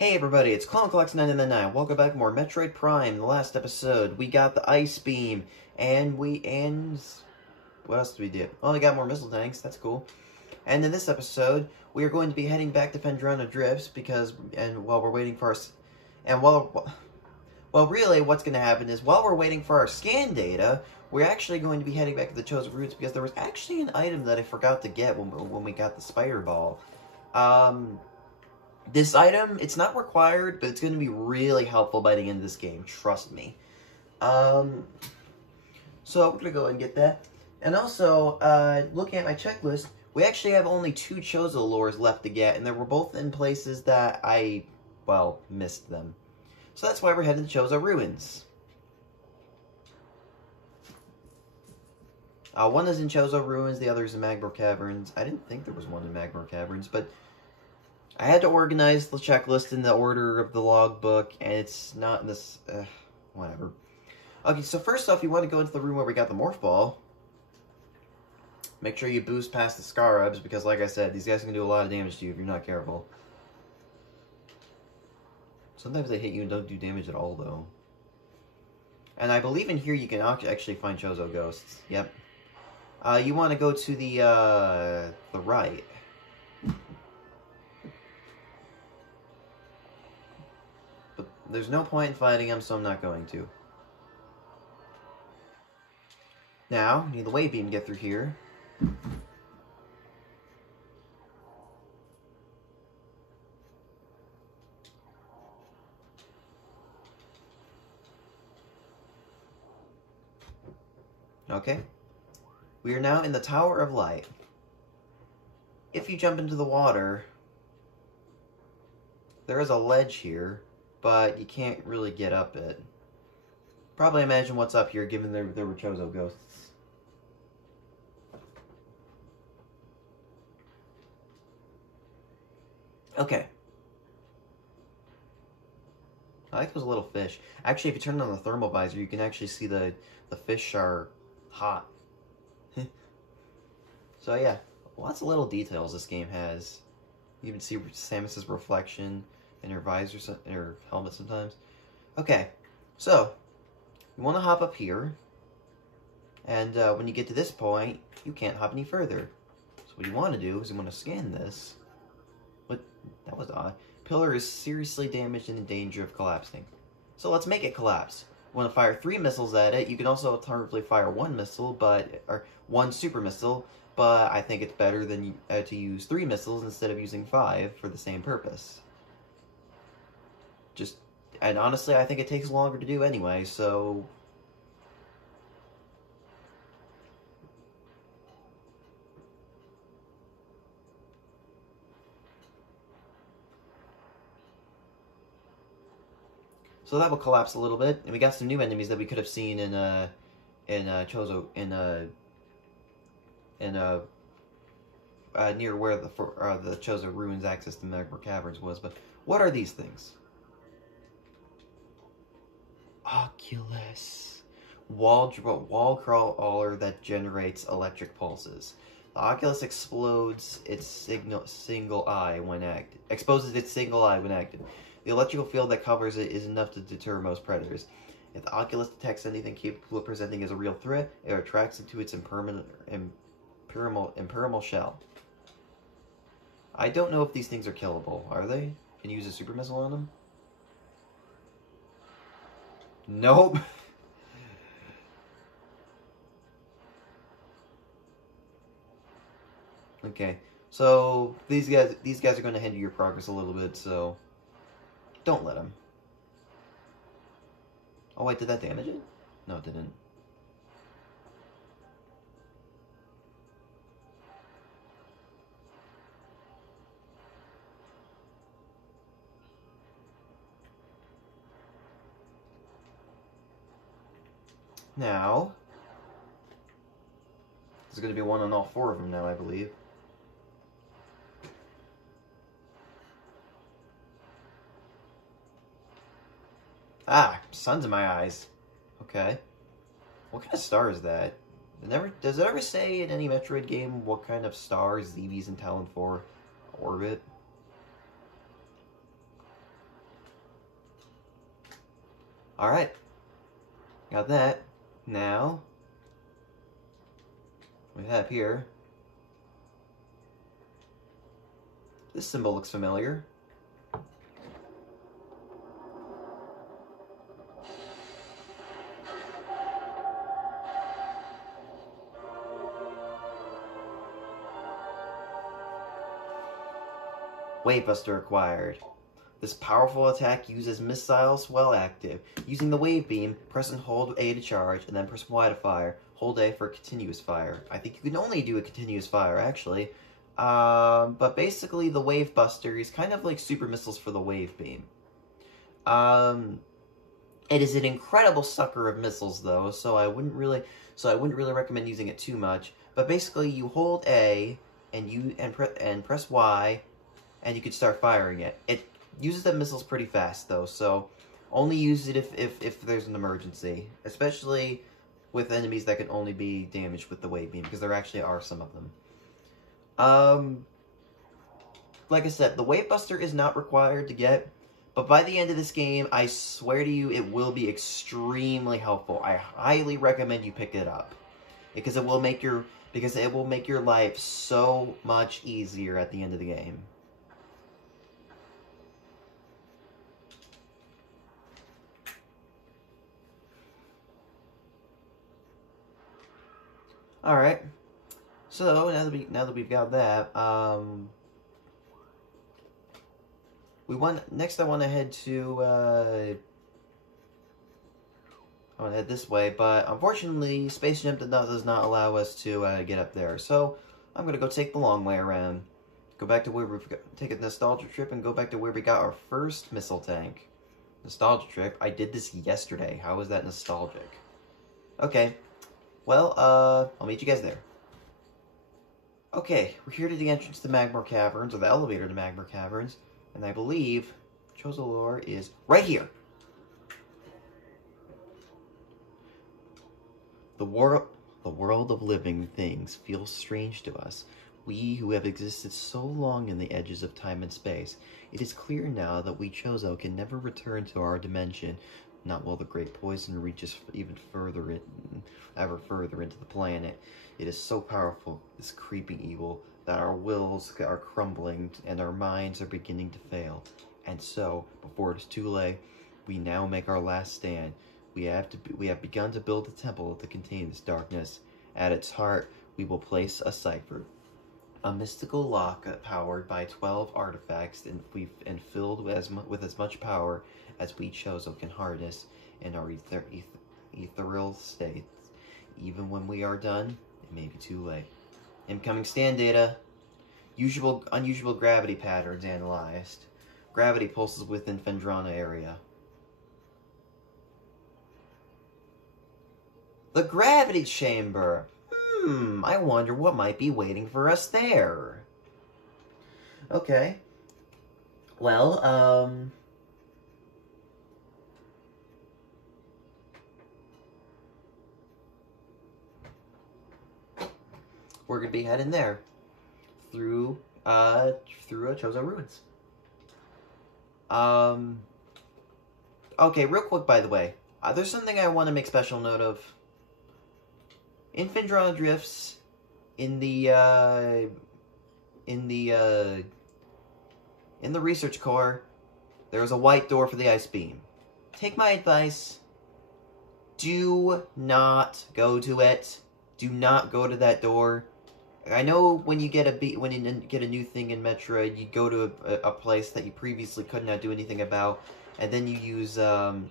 Hey everybody, it's Clona Comics Inc. Welcome back to more Metroid Prime. In the last episode, we got the Ice Beam, and what else did we do? Oh, we got more missile tanks, that's cool. And in this episode, we are going to be heading back to Phendrana Drifts, while we're waiting for really what's going to happen is, while we're waiting for our scan data, we're actually going to be heading back to the Chozo Roots, because there was actually an item that I forgot to get when we got the Spider Ball. This item, it's not required, but it's going to be really helpful by the end of this game, trust me. So we're going to go and get that. And also, looking at my checklist, we actually have only 2 Chozo lures left to get, and they were both in places that I, missed them. So that's why we're heading to Chozo Ruins. One is in Chozo Ruins, the other is in Magmar Caverns. I didn't think there was one in Magmar Caverns, but I had to organize the checklist in the order of the logbook, and it's not in this, whatever. Okay, so first off, you want to go into the room where we got the Morph Ball. Make sure you boost past the Scarabs, because like I said, these guys can do a lot of damage to you if you're not careful. Sometimes they hit you and don't do damage at all, though. And I believe in here you can actually find Chozo Ghosts. Yep. You want to go to the right. There's no point in fighting him, so I'm not going to. Now, need the wave beam to get through here. Okay. We are now in the Tower of Light. If you jump into the water, there is a ledge here, but you can't really get up it. Probably imagine what's up here, given there were Chozo Ghosts. Okay. I like those little fish. Actually, if you turn on the thermal visor, you can actually see the fish are hot. So yeah, lots of little details this game has. You even see Samus's reflection in her visor, in her helmet sometimes. Okay, so you want to hop up here, and when you get to this point, you can't hop any further. So what you want to do is you want to scan this. What? That was odd. Pillar is seriously damaged and in danger of collapsing. So let's make it collapse. You want to fire 3 missiles at it. You can also alternatively fire 1 missile, or 1 super missile, but I think it's better than to use 3 missiles instead of using 5 for the same purpose. And honestly, I think it takes longer to do anyway, so that will collapse a little bit, and we got some new enemies that we could have seen in Chozo near where the Chozo Ruins access to Magmar Caverns was. But what are these things? Oculus. Wall crawler that generates electric pulses. The Oculus exposes its single eye when active. The electrical field that covers it is enough to deter most predators. If the Oculus detects anything capable of presenting as a real threat, it attracts it to its impermeable shell. I don't know if these things are killable. Are they? Can you use a super missile on them? Nope. Okay, so these guys are going to hinder your progress a little bit, so don't let them. Oh wait, did that damage it? No, it didn't. Now, there's going to be one on all 4 of them now, I believe. Ah, sun's in my eyes. Okay. What kind of star is that? Does it ever say in any Metroid game what kind of stars Zeevies and Talon 4 orbit? Alright. Got that. Now, we have here. This symbol looks familiar. Wave Buster acquired. This powerful attack uses missiles while active. Using the wave beam, press and hold A to charge, and then press Y to fire. Hold A for continuous fire. I think you can only do a continuous fire, actually. But basically, the Wave Buster is kind of like super missiles for the wave beam. It is an incredible sucker of missiles, though, so I wouldn't really recommend using it too much. But basically, you hold A and press Y, and you could start firing it. It uses the missiles pretty fast, though, so only use it if there's an emergency, especially with enemies that can only be damaged with the wave beam, because there actually are some of them. Like I said, the Wave Buster is not required to get, but by the end of this game, I swear to you, it will be extremely helpful. I highly recommend you pick it up, because it will make your life so much easier at the end of the game. Alright, so now that we've got that, next I want to head to, I want to head this way, but unfortunately, Space Jump does not allow us to get up there, so I'm going to go take the long way around. Go back to where take a nostalgia trip and go back to where we got our first missile tank. Nostalgia trip? I did this yesterday. How is that nostalgic? Okay. Well, I'll meet you guys there. Okay, we're here to the entrance to Magmar Caverns, or the elevator to Magmar Caverns, and I believe Chozo is right here. The world of living things feels strange to us. We who have existed so long in the edges of time and space. It is clear now that we Chozo can never return to our dimension, not while the great poison reaches even ever further into the planet. It is so powerful, this creeping evil, that our wills are crumbling and our minds are beginning to fail. And so, before it is too late, we now make our last stand. We have begun to build a temple to contain this darkness. At its heart, we will place a cipher. A mystical lock powered by 12 artifacts and filled with as much power as we Chozo can harness in our ethereal states. Even when we are done, it may be too late. Incoming stand data. Unusual gravity patterns analyzed. Gravity pulses within Phendrana area. The gravity chamber. I wonder what might be waiting for us there. Okay. Well, we're gonna be heading there through Chozo Ruins. Okay, real quick, by the way, there's something I want to make special note of. In Phendrana Drifts, in the research core, there's a white door for the ice beam. Take my advice. Do not go to it. Do not go to that door. I know when you get a new thing in Metroid, you go to a place that you previously could not do anything about, and then you use the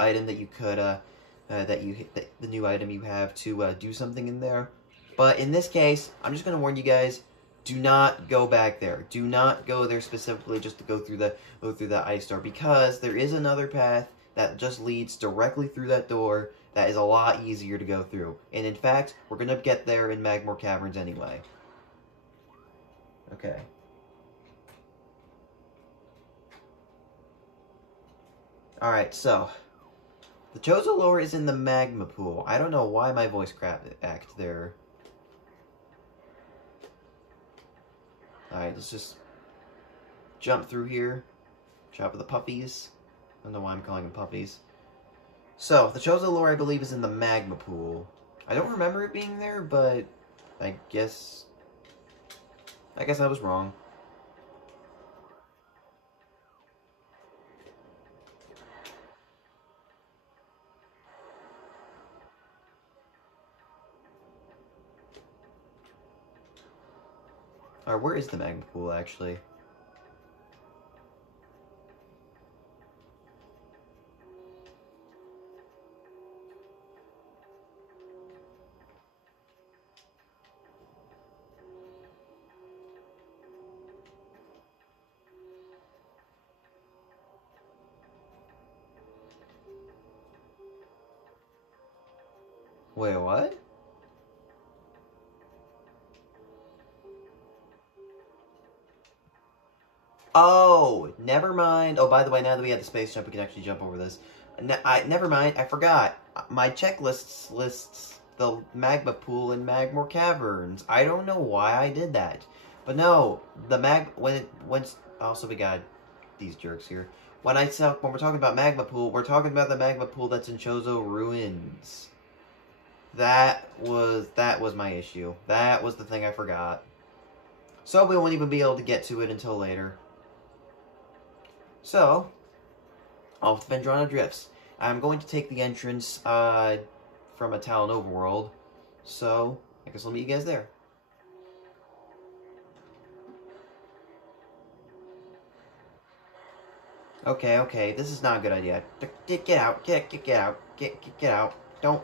item that you could the new item you have to do something in there. But in this case, I'm just gonna warn you guys: do not go back there. Do not go there specifically just to go through that ice door, because there is another path that just leads directly through that door. That is a lot easier to go through. And in fact, we're going to get there in Magmar Caverns anyway. Okay. Alright, so. The Chozo lore is in the magma pool. I don't know why my voice cracked there. Alright, let's just jump through here. Chop with the puppies. I don't know why I'm calling them puppies. So, the Chozo lore, I believe, is in the magma pool. I don't remember it being there, but I guess I was wrong. Alright, where is the magma pool, actually? Wait, what? Oh, never mind. Oh, by the way, now that we have the space jump, we can actually jump over this. Never mind, I forgot. My checklist lists the magma pool in Magmar Caverns. I don't know why I did that. But no, the also we got these jerks here. When we're talking about magma pool, we're talking about the magma pool that's in Chozo Ruins. That was my issue. That was the thing I forgot. So we won't even be able to get to it until later. So, off to Phendrana Drifts. I'm going to take the entrance from a town overworld. So, I guess I'll meet you guys there. Okay, this is not a good idea. Get out, get out. Don't.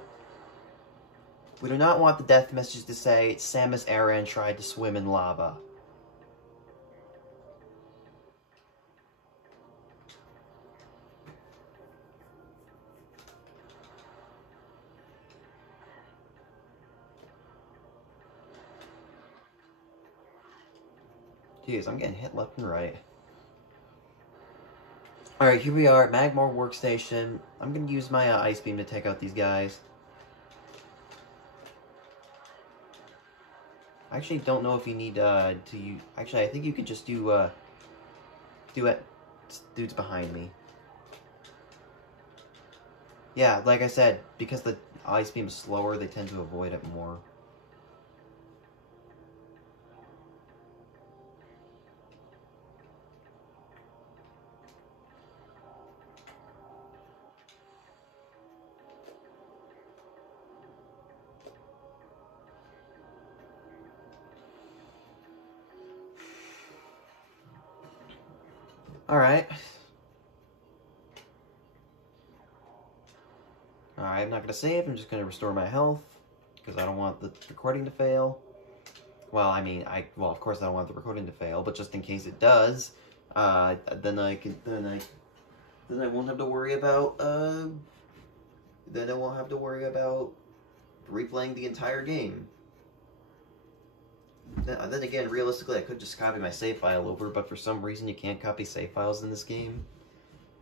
We do not want the death message to say Samus Aran tried to swim in lava. Jeez, I'm getting hit left and right. Alright, here we are at Magmar Workstation. I'm going to use my Ice Beam to take out these guys. I actually don't know if you need to use... Actually, I think you could just do it. Dude's behind me. Yeah, like I said, because the Ice Beam is slower, they tend to avoid it more. Alright. Alright, I'm not going to save. I'm just going to restore my health. Because I don't want the recording to fail. Well, I mean, of course I don't want the recording to fail. But just in case it does, then I won't have to worry about, replaying the entire game. Then again, realistically, I could just copy my save file over, but for some reason you can't copy save files in this game.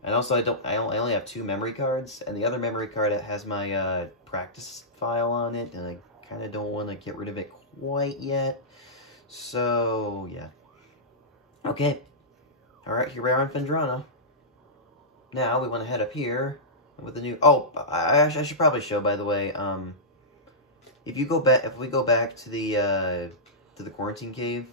And also, I only have 2 memory cards, and the other memory card has my practice file on it, and I kind of don't want to get rid of it quite yet. So, yeah. Okay. Alright, here we are on Phendrana. Now, we want to head up here with the new... Oh, I should probably show, by the way, if we go back to the quarantine cave.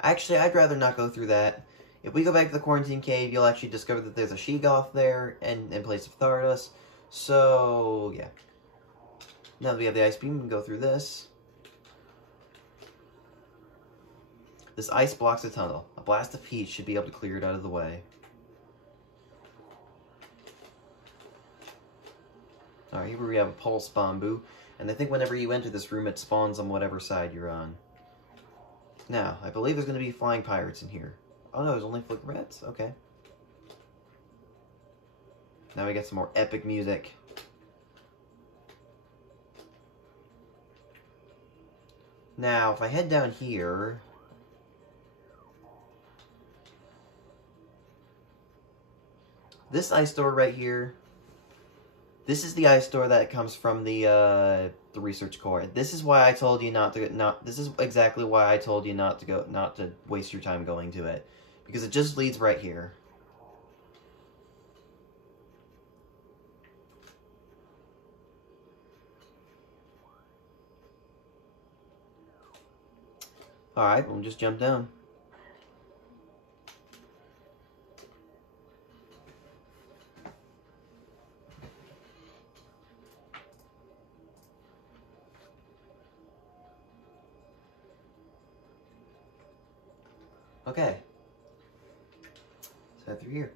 Actually, I'd rather not go through that. If we go back to the quarantine cave, you'll actually discover that there's a Sheegoth there, and in place of Thardos. So, yeah. Now that we have the Ice Beam, we can go through this. This ice blocks the tunnel. A blast of heat should be able to clear it out of the way. Alright, here we have a pulse Bombu. And I think whenever you enter this room, it spawns on whatever side you're on. Now, I believe there's going to be flying pirates in here. Oh no, there's only flick reds? Okay. Now we get some more epic music. Now, if I head down here... This ice door right here... This is the ice door that comes from the research core. This is why I told you this is exactly why I told you not to waste your time going to it. Because it just leads right here. Alright, we'll just jump down. Okay. Let's head through here.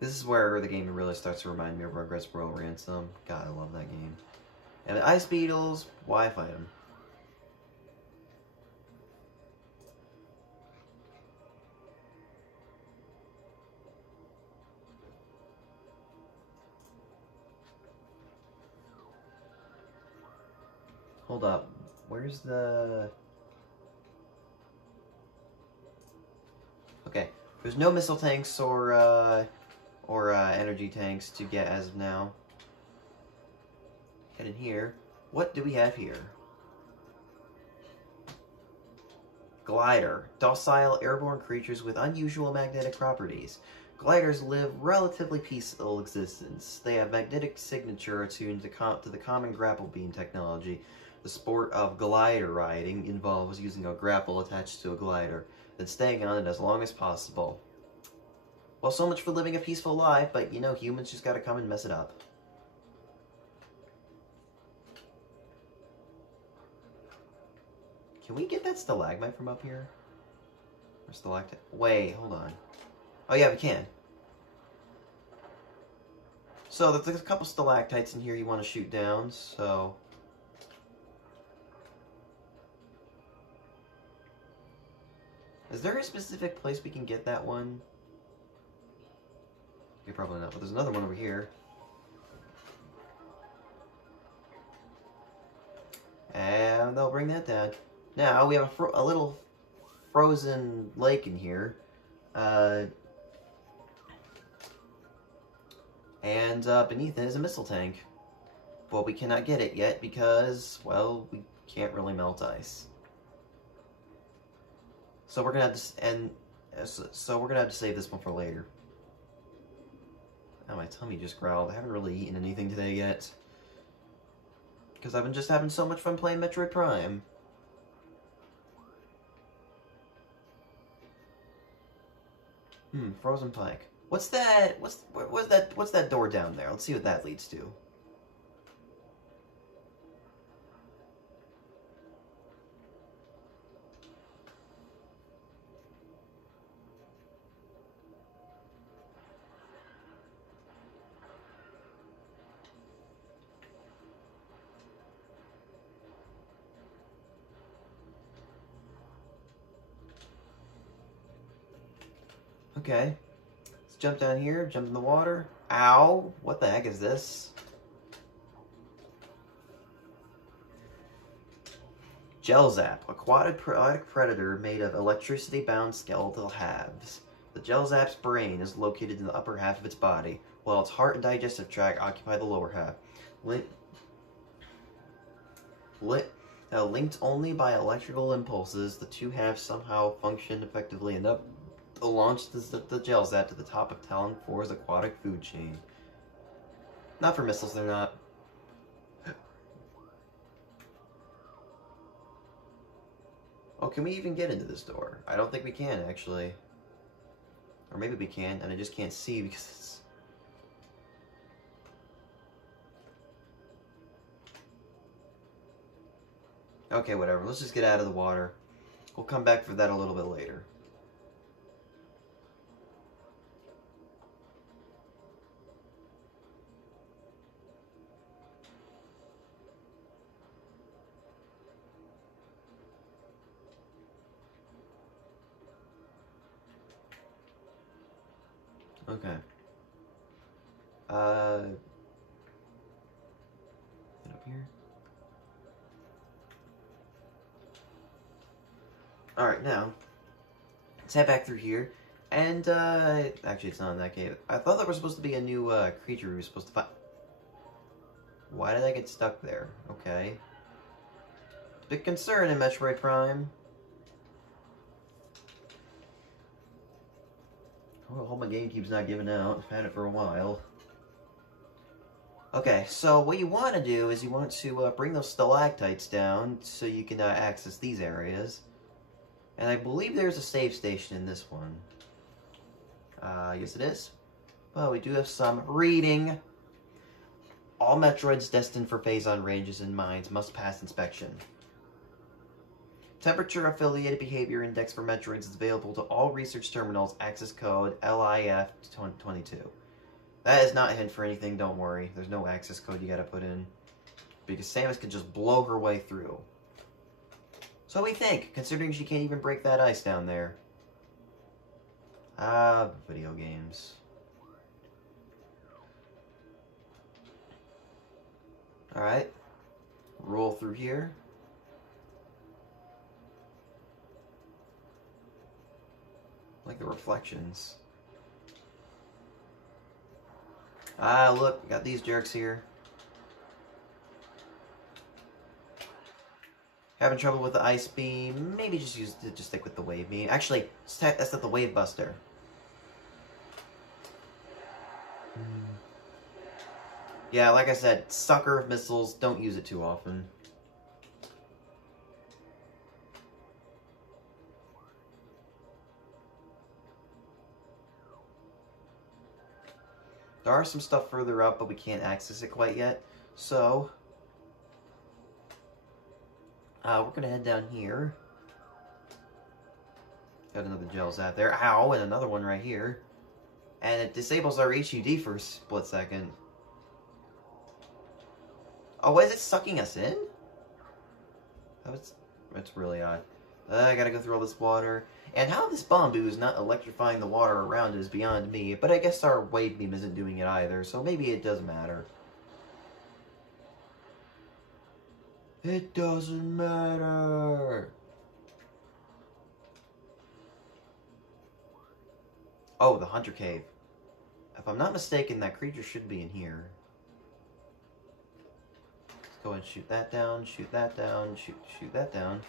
This is where the game really starts to remind me of Rugrats Royal Ransom. God, I love that game. And the Ice Beetles, why fight them? Hold up. Where's the... Okay. There's no missile tanks or energy tanks to get as of now. Get in here. What do we have here? Glider. Docile airborne creatures with unusual magnetic properties. Gliders live relatively peaceful existence. They have magnetic signature attuned to the common grapple beam technology. The sport of glider riding involves using a grapple attached to a glider, then staying on it as long as possible. Well, so much for living a peaceful life, but you know, humans just gotta come and mess it up. Can we get that stalagmite from up here? Or stalactite? Wait, hold on. Oh yeah, we can. So there's a couple stalactites in here you want to shoot down, so... Is there a specific place we can get that one? Yeah, probably not, but there's another one over here. And they'll bring that down. Now, we have a little frozen lake in here. And beneath it is a missile tank. But we cannot get it yet because, well, we can't really melt ice. So we're gonna have to save this one for later. Oh, my tummy just growled. I haven't really eaten anything today yet. Because I've been just having so much fun playing Metroid Prime. Frozen pike. What's that? What's that door down there? Let's see what that leads to. Okay. Let's jump down here, jump in the water. Ow! What the heck is this? Gel Zap, aquatic predator made of electricity-bound skeletal halves. The Gel Zap's brain is located in the upper half of its body, while its heart and digestive tract occupy the lower half. Linked only by electrical impulses, the two halves somehow function effectively enough to launch the Gel Zap to the top of Talon 4's aquatic food chain. Not for missiles, they're not. Oh, can we even get into this door? I don't think we can, actually. Or maybe we can, and I just can't see because it's... Okay, whatever. Let's just get out of the water. We'll come back for that a little bit later. Okay. Is it up here? Alright, now, let's head back through here, and, actually it's not in that cave. I thought there was supposed to be a new, creature we were supposed to find. Why did I get stuck there? Okay. Big concern in Metroid Prime. I hope my GameCube's not giving out. I've had it for a while. Okay, so what you want to do is you want to bring those stalactites down so you can access these areas. And I believe there's a save station in this one. Yes it is. Well, we do have some reading. All Metroids destined for phase-on ranges and mines must pass inspection. Temperature-affiliated behavior index for Metroids is available to all research terminals. Access code LIF22. That is not a hint for anything, don't worry. There's no access code you gotta put in. Because Samus can just blow her way through. So what do we think, considering she can't even break that ice down there? Video games. Alright. Roll through here. Like the reflections. Look, we got these jerks here. Having trouble with the ice beam? Maybe just stick with the wave beam. Actually, that's not the wave buster. Yeah, like I said, sucker of missiles. Don't use it too often. There are some stuff further up, but we can't access it quite yet. So, we're going to head down here. Got another gel zap there. Ow, and another one right here. And it disables our HUD for a split second. Oh, is it sucking us in? That's really odd. I gotta go through all this water. And how this Bombu is not electrifying the water around it is beyond me, but I guess our wave beam isn't doing it either, so maybe it doesn't matter. It doesn't matter! Oh, the Hunter Cave. If I'm not mistaken, that creature should be in here. Let's go and shoot that down, shoot that down, shoot that down.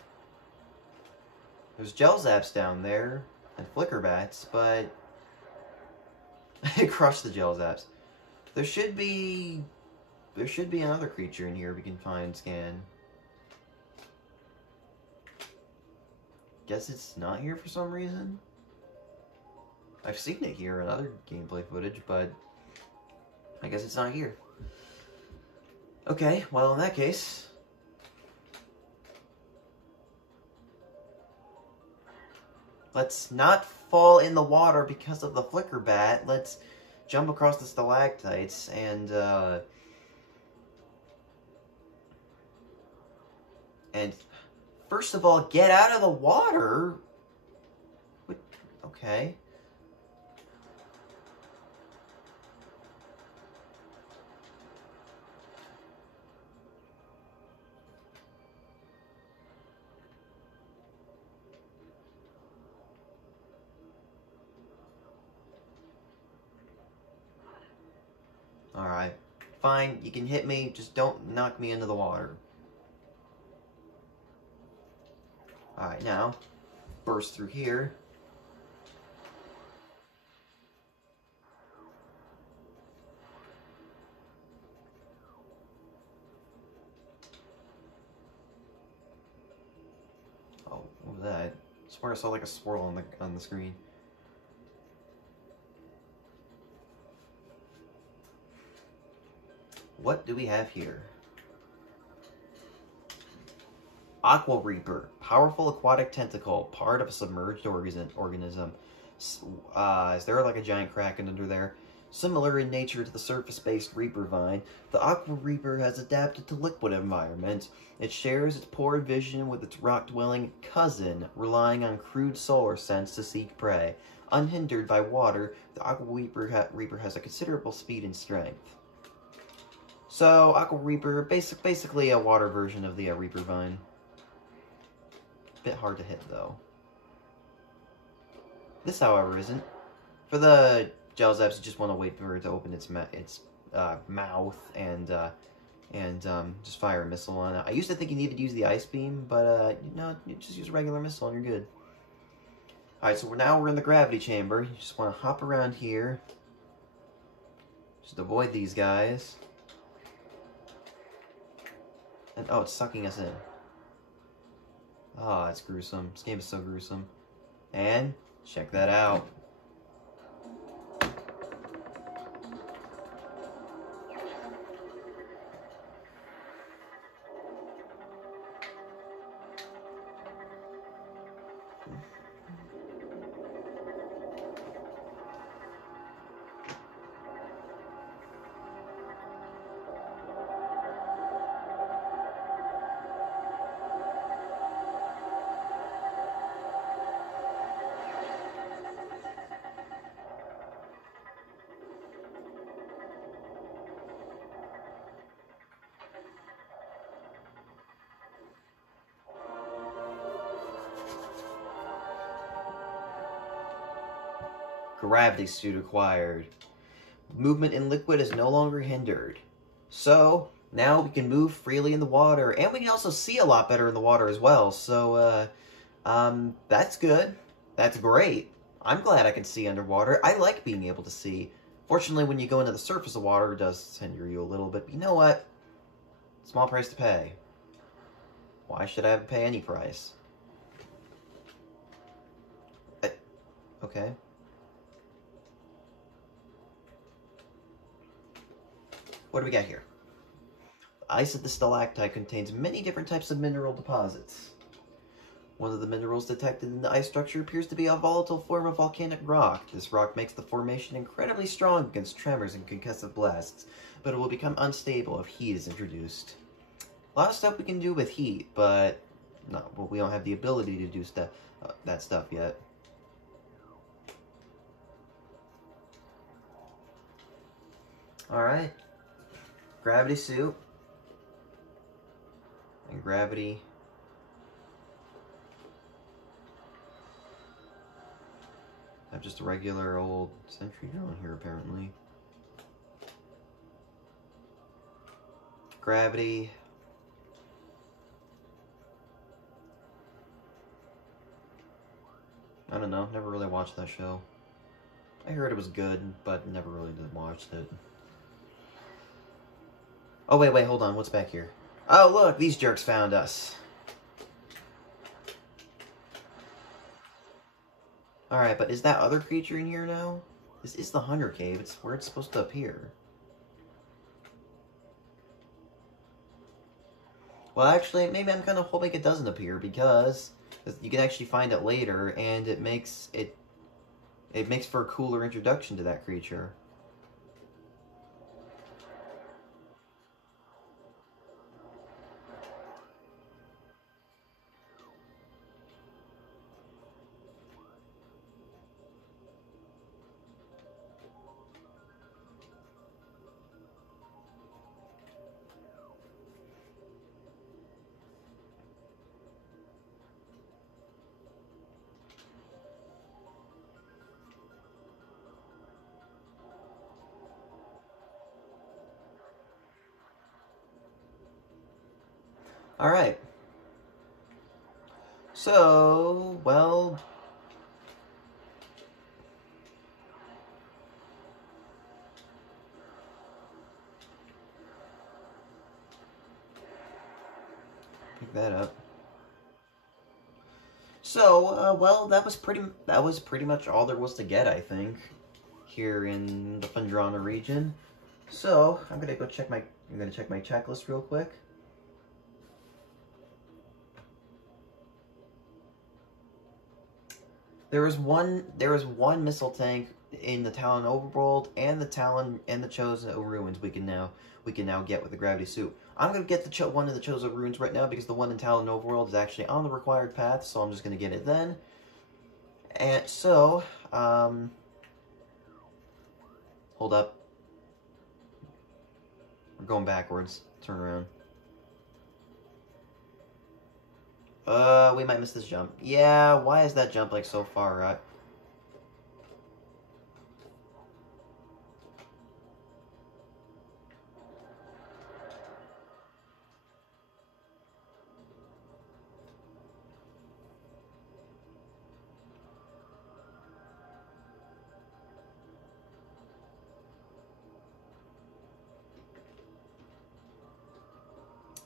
There's gel zaps down there, and flicker bats, but it crushed the gel zaps. There should be another creature in here we can find, scan. Guess it's not here for some reason. I've seen it here in other gameplay footage, but I guess it's not here. Okay, well in that case, let's not fall in the water because of the flicker bat. Let's jump across the stalactites and first of all, get out of the water. Okay. Alright. Fine, you can hit me, just don't knock me into the water. Alright, now, burst through here. Oh, what was that? I swear I saw like a swirl on the screen. What do we have here? Aqua Reaper. Powerful aquatic tentacle. Part of a submerged organism. Is there like a giant kraken under there? Similar in nature to the surface-based Reaper vine, the Aqua Reaper has adapted to liquid environments. It shares its poor vision with its rock-dwelling cousin, relying on crude solar sense to seek prey. Unhindered by water, the Aqua Reaper has a considerable speed and strength. So, Aqua Reaper, basically a water version of the Reaper Vine. Bit hard to hit, though. This, however, isn't. For the gel zaps, you just want to wait for it to open its mouth and just fire a missile on it. I used to think you needed to use the ice beam, but no, you just use a regular missile and you're good. Alright, so now we're in the gravity chamber. You just want to hop around here. Just avoid these guys. And, oh, it's sucking us in. Oh, that's gruesome. This game is so gruesome. And, check that out. Gravity suit acquired. Movement in liquid is no longer hindered. So, now we can move freely in the water, and we can also see a lot better in the water as well. So, that's good. That's great. I'm glad I can see underwater. I like being able to see. Fortunately, when you go into the surface of water, it does hinder you a little bit. But you know what? Small price to pay. Why should I have to pay any price? Okay. What do we got here? The ice of the stalactite contains many different types of mineral deposits. One of the minerals detected in the ice structure appears to be a volatile form of volcanic rock. This rock makes the formation incredibly strong against tremors and concussive blasts, but it will become unstable if heat is introduced. A lot of stuff we can do with heat, but no, well, we don't have the ability to do that stuff yet. Alright. Gravity suit. And gravity. I have just a regular old sentry gun here, apparently. Gravity. I don't know, never really watched that show. I heard it was good, but never really did watch it. Oh, wait, hold on. What's back here? Oh, look, these jerks found us. Alright, but is that other creature in here now? This is the Hunter Cave. It's where it's supposed to appear. Well, actually, maybe I'm kind of hoping it doesn't appear, because you can actually find it later, and it makes for a cooler introduction to that creature. Alright. So, well... pick that up. So, well, that was pretty much all there was to get, I think, here in the Phendrana region. So, I'm gonna check my checklist real quick. There is one missile tank in the Talon overworld and the Talon and the Chozo ruins we can now get with the gravity suit. I'm gonna get the one in the Chozo ruins right now because the one in Talon overworld is actually on the required path, so I'm just gonna get it then. And so, hold up. We're going backwards. Turn around. We might miss this jump. Yeah, why is that jump like so far right?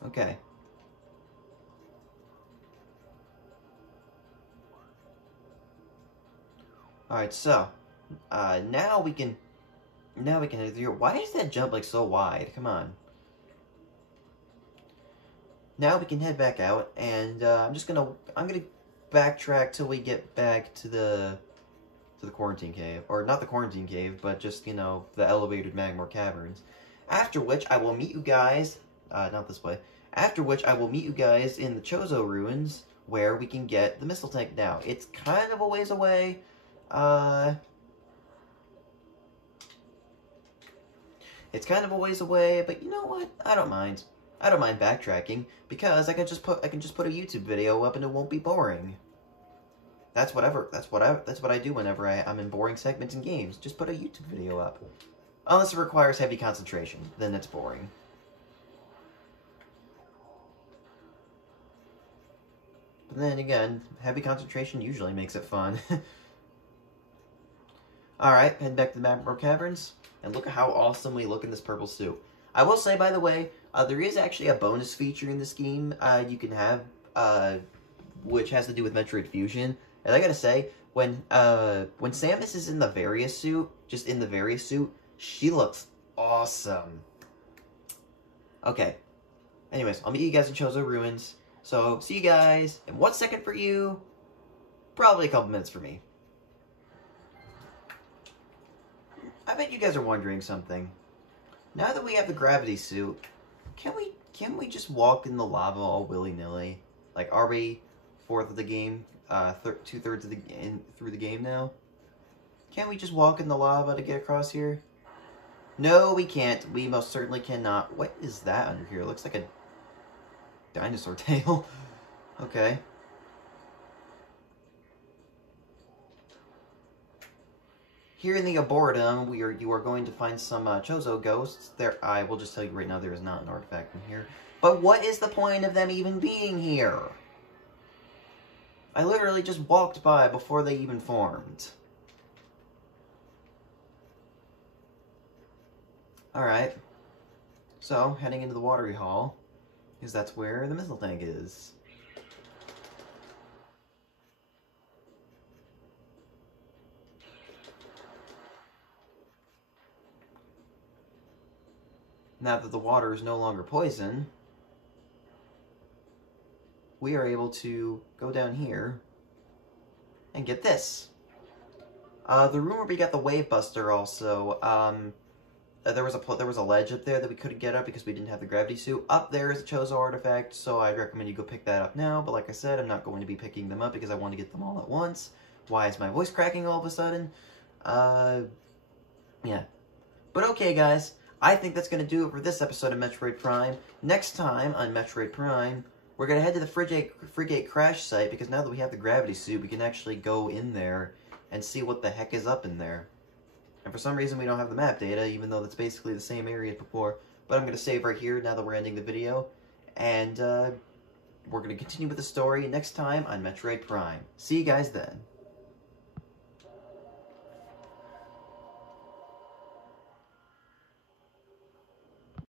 Okay. Alright, so, now we can head through. Why is that jump, like, so wide? Come on. Now we can head back out, and, I'm gonna backtrack till we get back to the quarantine cave. Or, not the quarantine cave, but just, you know, the elevated Magmar Caverns. After which, I will meet you guys, not this way. After which, I will meet you guys in the Chozo ruins, where we can get the missile tank now. It's kind of a ways away. It's kind of a ways away, but you know what? I don't mind. I don't mind backtracking because I can just put a YouTube video up and it won't be boring. That's what I do whenever I'm in boring segments in games. Just put a YouTube video up. Unless it requires heavy concentration, then it's boring. But then again, heavy concentration usually makes it fun. Alright, head back to the Magmar Caverns, and look at how awesome we look in this purple suit. I will say, by the way, there is actually a bonus feature in this game you can have, which has to do with Metroid Fusion. And I gotta say, when Samus is in the Various suit, she looks awesome. Okay. Anyways, I'll meet you guys in Chozo Ruins. So, see you guys in 1 second for you, probably a couple minutes for me. I bet you guys are wondering something. Now that we have the gravity suit, can we just walk in the lava all willy-nilly? Like, are we fourth of the game, 2/3 of through the game now? Can't we just walk in the lava to get across here? No, we can't. We most certainly cannot. What is that under here? It looks like a dinosaur tail. Okay. Here in the Arboretum, you are going to find some Chozo ghosts. I will just tell you right now, there is not an artifact in here. But what is the point of them even being here? I literally just walked by before they even formed. Alright. So, heading into the watery hall, because that's where the missile tank is. Now that the water is no longer poison, we are able to go down here and get this. The room where we got the Wave Buster also, there was a ledge up there that we couldn't get up because we didn't have the gravity suit. Up there is a Chozo Artifact, so I'd recommend you go pick that up now. But like I said, I'm not going to be picking them up because I want to get them all at once. Why is my voice cracking all of a sudden? Yeah. But okay, guys. I think that's going to do it for this episode of Metroid Prime. Next time on Metroid Prime, we're going to head to the Frigate crash site, because now that we have the gravity suit, we can actually go in there and see what the heck is up in there. And for some reason, we don't have the map data, even though that's basically the same area as before. But I'm going to save right here now that we're ending the video. And we're going to continue with the story next time on Metroid Prime. See you guys then.